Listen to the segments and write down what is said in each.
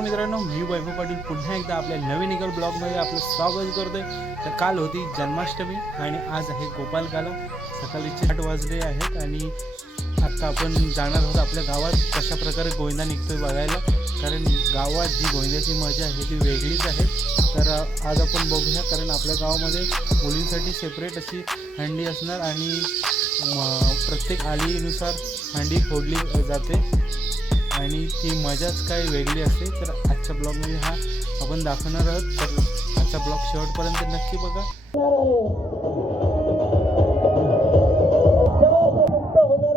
नमस्कार मित्रांनो, मी वैभव पाटील पुन्हा एकदा आपल्या नवीन एका ब्लॉगमध्ये आपलं स्वागत करतोय। तर काल होती जन्माष्टमी आणि आज आहे गोपालकाला। सकाळीचे 8 वाजले आहेत आणि आता आपण जाणार आहोत आपल्या गावात कशा प्रकारे गोविंदा निघतोय बघायला, कारण गावात जी गोविंद्याची मजा आहे ती वेगळीच आहे। तर आज आपण बघूया, कारण आपल्या गावामध्ये मुलींसाठी सेपरेट अशी हंडी असणार आणि प्रत्येक आलीनुसार हंडी फोडली जाते आणि ती मजाच काय वेगळी असते। तर आजच्या ब्लॉगमध्ये हा आपण दाखवणार आहोत, तर आजचा ब्लॉग शेवटपर्यंत नक्की बघा।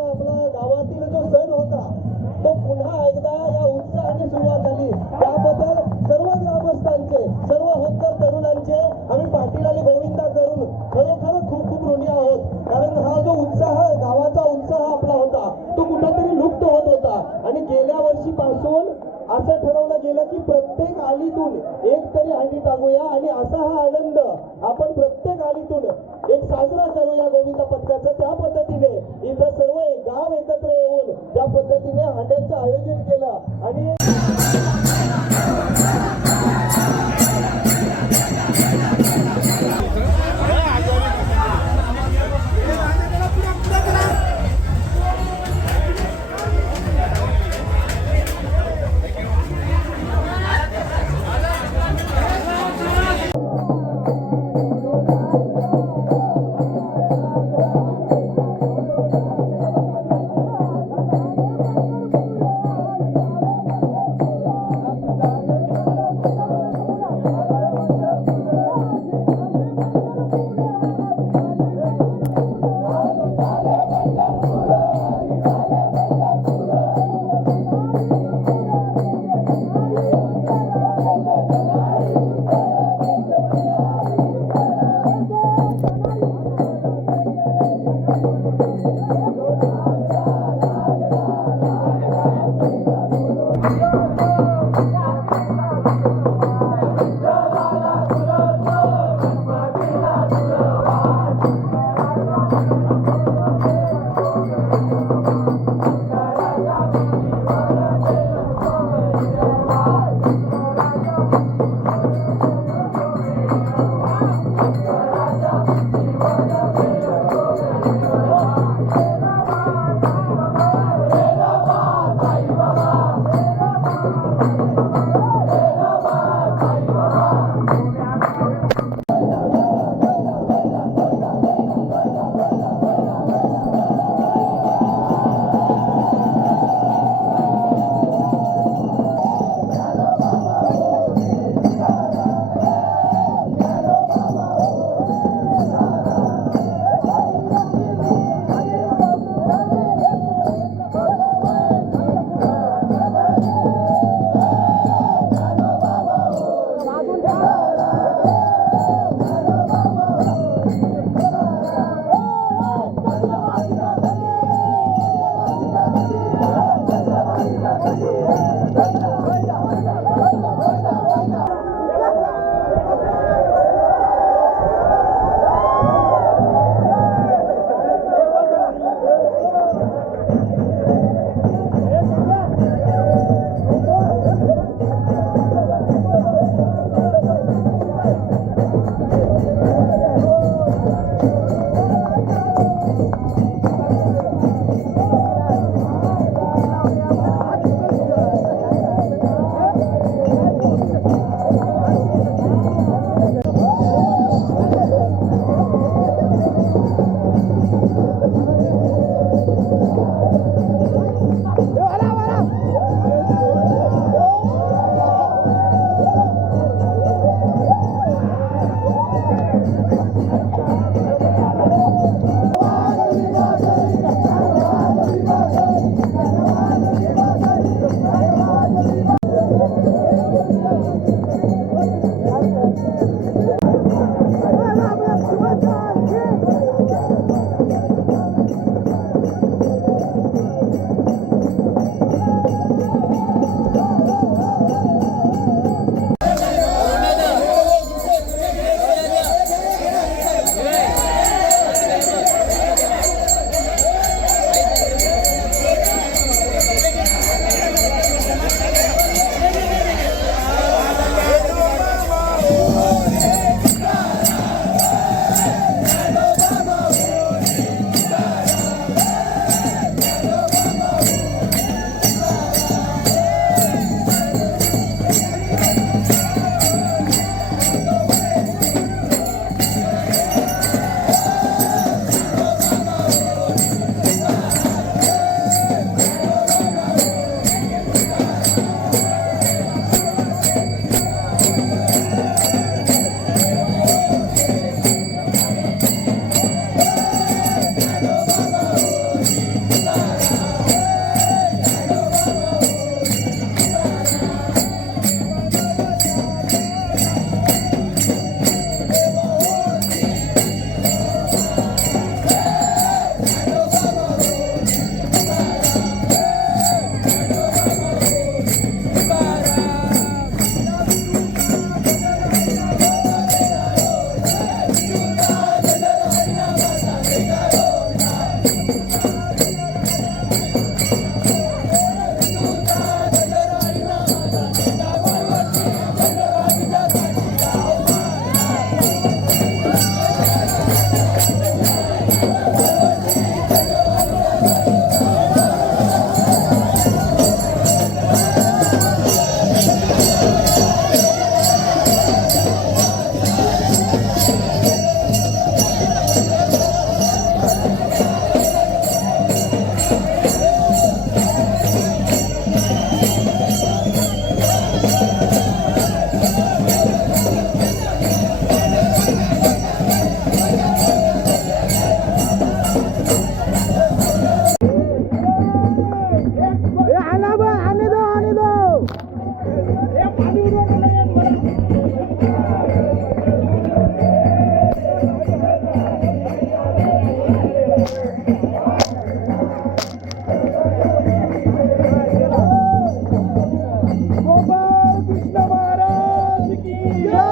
आपला गावातील जो सण होता तो पुन्हा एकदा या उत्साहाने सुरुवात झाली, त्याबद्दल सर्व ग्रामस्थांचे, सर्व होतकर तरुणांचे आम्ही पाटील आणि गोविंदा करून खरोखर खूप खूप ऋणी आहोत। कारण हा जो उत्साह, गावाचा उत्साह आपला होता तो कुठेतरी लुप्त होत होता आणि गेल्या वर्षीपासून असं ठरवलं गेलं की प्रत्येक आलीतून एक तरी हंडी टाकूया आणि असा हा आनंद आपण प्रत्येक आलीतून एक साजरा करूया गोविंदा पथकाचा। त्या पद्धतीने इथं सर्व गाव एकत्र येऊन त्या पद्धतीने हंड्यांचं आयोजन केलं आणि कृष्ण महाराज की जय.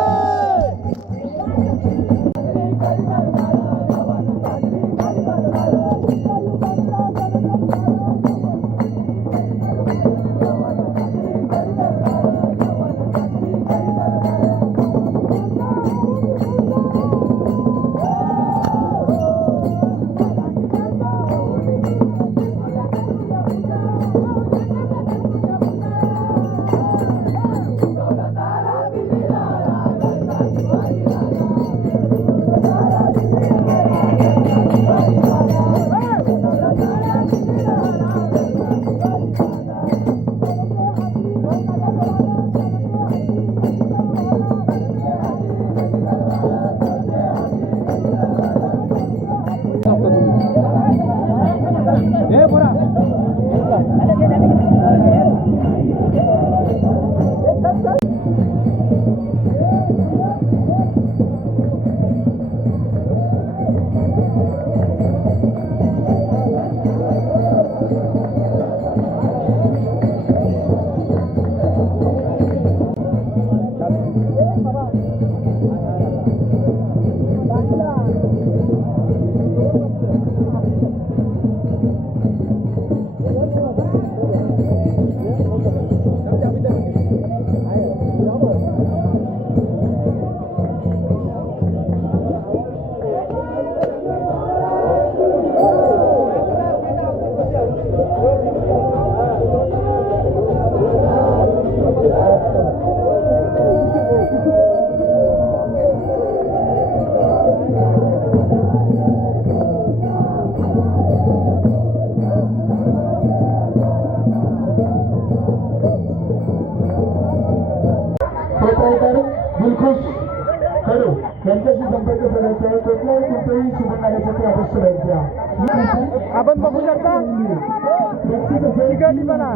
यांच्याशी संपर्क साधायचा आहे. कुठल्याही कोणत्याही शुभकार्यासाठी अवश्य भेट द्या. आपण बघू शकता तिकीट म्हणा.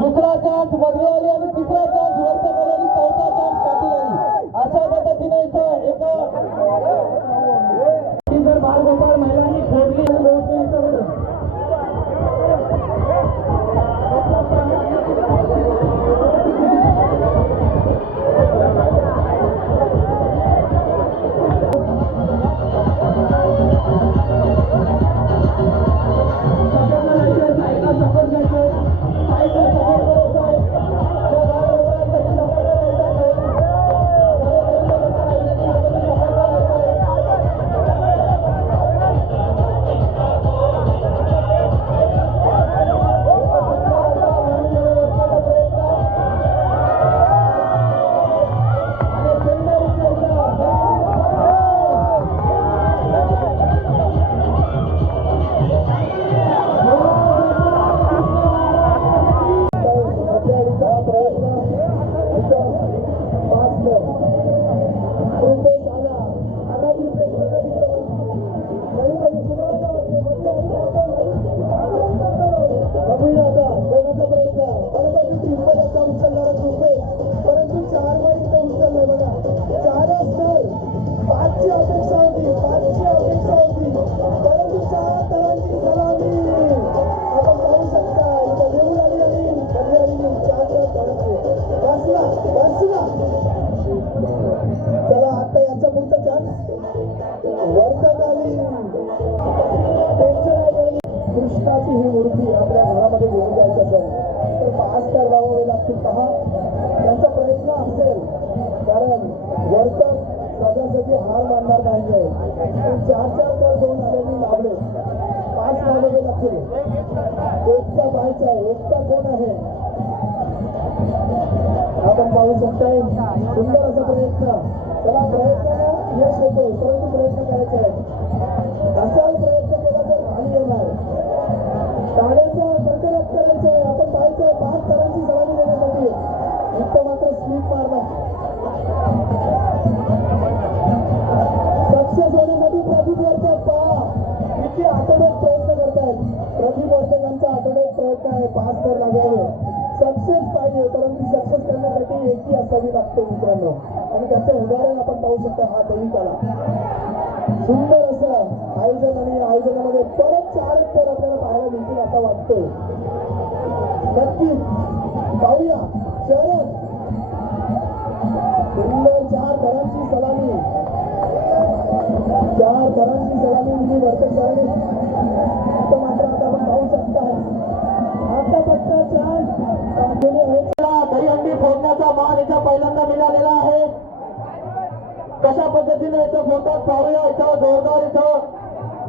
दुसरा चान्स मधली आली आणि तिसरा चान्स वरच्या आली, चौथा चान्स पाटील आली. अशा पद्धतीने इथं एक जर बालगोपाळ महिलांनी फोडली आणि ही मूर्ती आपल्या घरामध्ये घेऊन जायची असेल तर 5 स्टार लावावे लागतील. पहा त्यांचा प्रयत्न असेल कारण वरतं सजासजी हार मानणार नाही. 4 तर 2 आलेली लावले 5 लावावे लागतील. एकटा पाहायचा आहे एकटा कोण आहे आपण पाहू शकताय. सुंदर असा प्रयत्न त्याला प्रयत्नाला यश येतो परंतु प्रयत्न करायचे आहे. असाच प्रयत्न केला तर खाली येणार. टाळ्यांचा कडकडाट करायचं आहे. आपण पाहायचंय 5 तरांची सलामी देण्यासाठी इथं मात्र स्लीप मारला. सक्सेस होण्यासाठी प्रदीप वर्तक पहा किती आठवड्यात प्रयत्न करतायत. प्रदीप वर्तक यांचा आठवड्यात प्रयत्न आहे 5 तर लागावे. सक्सेस पाहिजे परंतु सक्सेस करण्यासाठी एकी असावी लागते मित्रांनो. आणि त्याचं उदाहरण आपण पाहू शकता. हा दही काला सुंदर असं आयोजन आणि आयोजनामध्ये परत 4 तर आपल्याला पाहायला मिळतील असं वाटतंय. नक्कीच पाहूया शरद सुंदर 4 थरांची सलामी 4 थरांची सलामी दिली वर्तक सरांनी. मात्र आता आपण पाहू शकता आता फक्त 4 दहीहंडी फोडण्याचा मान इथं पहिल्यांदा मिळालेला आहे. कशा पद्धतीने इथं फोडतात पाहूया. इथं जोरदार इथं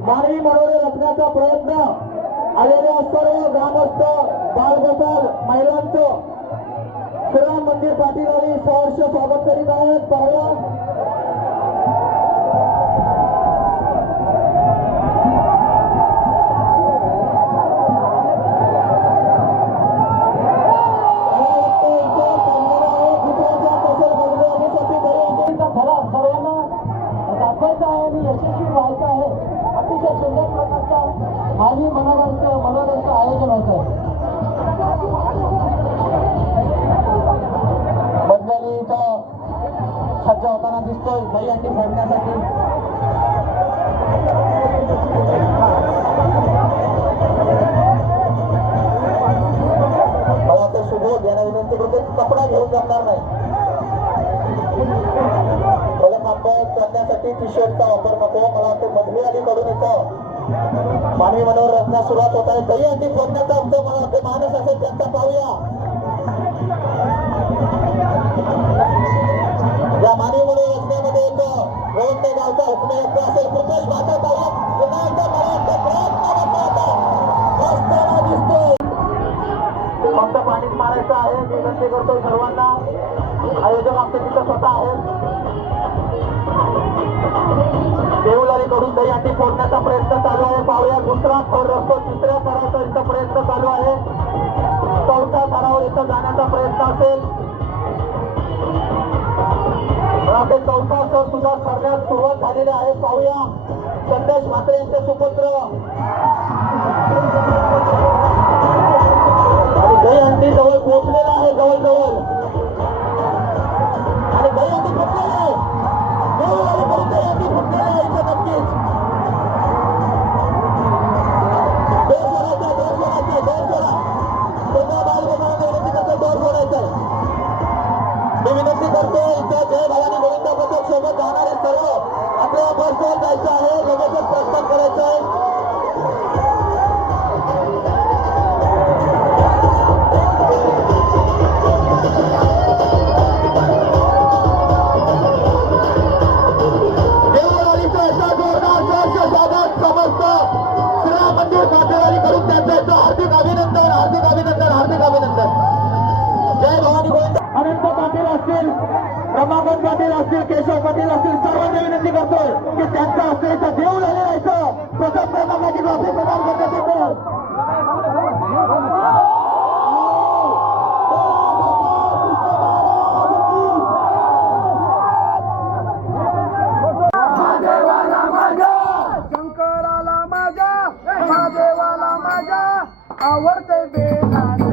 मानवी मनोरे रचण्याचा प्रयत्न आलेल्या सर्व ग्रामस्थ बालगोपाल महिलांचं श्रीराम मंदिर पाटील आणि सहर्ष स्वागत करीत आहेत. पाहूया सर्वांना दाखवायचं आहे आणि यशस्वी व्हायचं आहे. अतिशय सुंदर प्रकारचा मानवी मनोरंजनाचं आयोजन होतं. बदल्याने इथं सज्ज होताना दिसतोय दहीहंडी फोडण्यासाठी. मला ते सुबोध यांना विनंती करते कपडा घेऊन जाणार नाही. करण्यासाठी टी शर्टचा वापर नको. मला वाटते मधली अलीकडून इथं मानवी मनोहर रचना सुरुवात होत आहे. दहीहंडी फोडण्याचा आमचं मला वाटते माणूस असेल त्यांचा पाहूया. या मानवी मनोहर रचनेमध्ये एक गोवंडे गावचा हुकमेयज्ञ असेल कृपेश भाता पाहूया. पुन्हा एकदा मला वाटतं प्रयत्न दिसतोय. फक्त पाणीच मारायचं आहे. मी विनंती करतोय सर्वांना. आयोजक आमचे तिथं स्वतः आहेत. देऊलारीकडून दहीहंडी फोडण्याचा प्रयत्न चालू आहे. पाहूया दुसरा थर रस्तो 3ऱ्या थराचा इथं प्रयत्न चालू आहे. 4थ्या थरावर इथं जाण्याचा प्रयत्न असेल. ते 4था थर सुद्धा करण्यास सुरुवात झालेली आहे. पाहूया संदेश म्हात्रे यांचे सुपुत्र आणि दहीहंडी जवळ पोहोचलेला आहे. जवळजवळ आणि दहीहंडी फुटलेली आहे. देऊलारीकडून दहीहंडी फुटलेली आहे. इथं नक्कीच मी विनंती करतो इथं जय भवानी गोविंदा पथक सोबत जाणारे सर्व आपल्याला बसवर जायचं आहे. लगेचच प्रस्थान करायचं आहे. देऊळवाडीचं असं जोरदार सहर्ष स्वागत समस्त श्रीराम मंदिर पाटील करून त्यांचं हार्दिक अभिनंदन हार्दिक अभिनंदन हार्दिक अभिनंदन. जय भवानी गोविंद. अनंत पाटील असतील रमाकांत पाटील असतील केशव पाटील असतील सर्वांना विनंती करतोय की त्यांचं हस्ते इथं देऊळ आले जायचं. प्रथम क्रमांकाची ट्रॉफी प्रदान करण्यात येते. शंकराला माझ्या महादेवाला माझ्या आवडते बेलाचे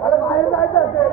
अरे बाहेर जायचं असेल